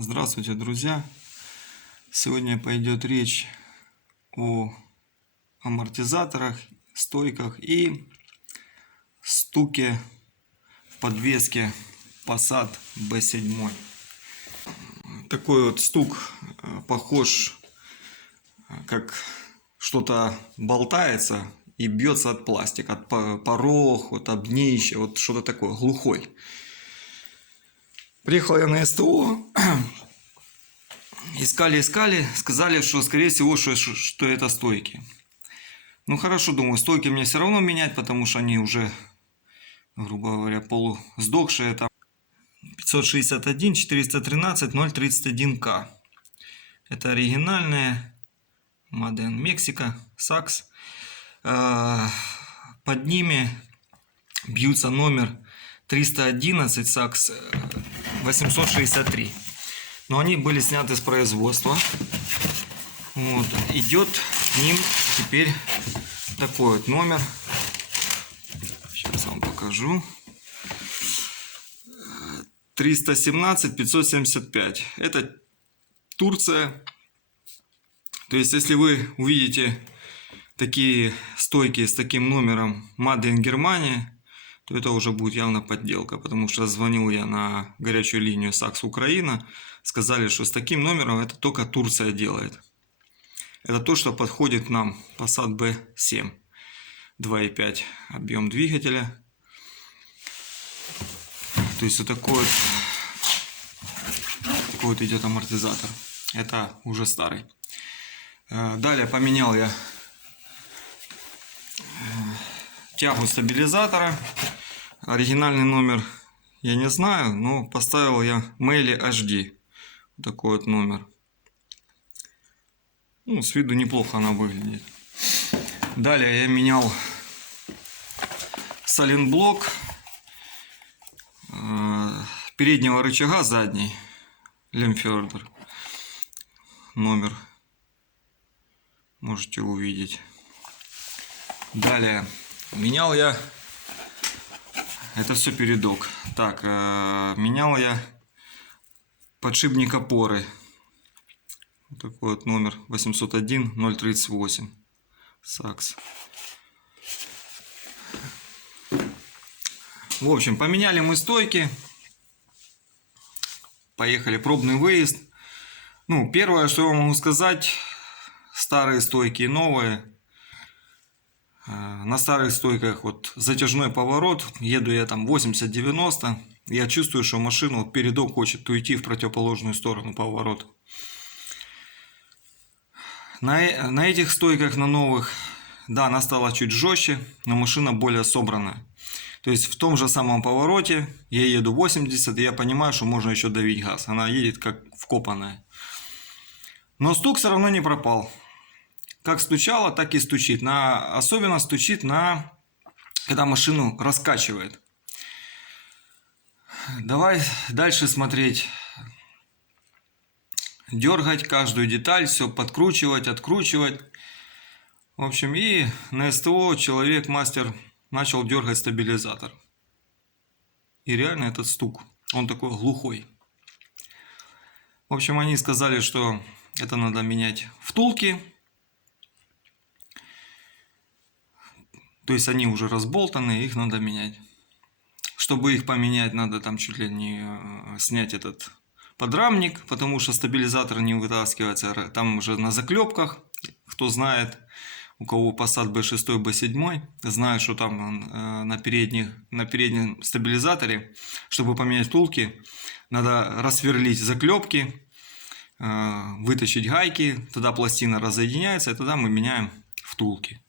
Здравствуйте, друзья! Сегодня пойдет речь о амортизаторах, стойках и стуке в подвеске Passat B7. Такой вот стук похож, как что-то болтается и бьется от пластика, от порог, вот об днище, вот что-то такое, глухой. Приехал я на СТО, искали, сказали, что скорее всего, что это стойки. Ну хорошо, думаю, стойки мне все равно менять, потому что они уже, грубо говоря, полусдохшие. Там 561 413 031К. Это оригинальные, Made in Mexico, Saks. Под ними бьются номер 311 Saks 863. Но они были сняты с производства. Вот. Идет к ним теперь такой вот номер. Сейчас вам покажу. 317 575. Это Турция. То есть, если вы увидите такие стойки с таким номером Made in Germany, то это уже будет явно подделка, потому что звонил я на горячую линию Saks Украина, сказали, что с таким номером это только Турция делает. Это то, что подходит нам Passat B7, 2,5 объем двигателя. То есть вот такой вот идет амортизатор. Это уже старый. Далее поменял я тягу стабилизатора. Оригинальный номер я не знаю, но поставил я Meli HD. Вот такой вот номер. Ну, с виду неплохо она выглядит. Далее я менял сайлентблок переднего рычага, задний Lemferder. Номер можете увидеть. Далее менял я, это все передок. Так, менял я подшипник опоры. Вот такой вот номер 801 038 Saks. В общем, поменяли мы стойки. Поехали, пробный выезд. Ну, первое, что я могу сказать, старые стойки и новые. На старых стойках вот затяжной поворот, еду я там 80-90, я чувствую, что машина, вот передок хочет уйти в противоположную сторону поворота. На этих стойках, на новых, да, она стала чуть жестче, но машина более собранная. То есть в том же самом повороте я еду 80, и я понимаю, что можно еще давить газ. Она едет как вкопанная. Но стук все равно не пропал. Как стучало, так и стучит. Особенно стучит, когда машину раскачивает. Давай дальше смотреть. Дергать каждую деталь, все подкручивать, откручивать. В общем, и на СТО человек-мастер начал дергать стабилизатор. И реально этот стук, он такой глухой. В общем, они сказали, что это надо менять втулки. То есть они уже разболтаны, их надо менять. Чтобы их поменять, надо там чуть ли не снять этот подрамник, потому что стабилизатор не вытаскивается. Там уже на заклепках, кто знает, у кого Passat B6, B7, знают, что там на переднем стабилизаторе, чтобы поменять втулки, надо рассверлить заклепки, вытащить гайки, тогда пластина разъединяется, и тогда мы меняем втулки.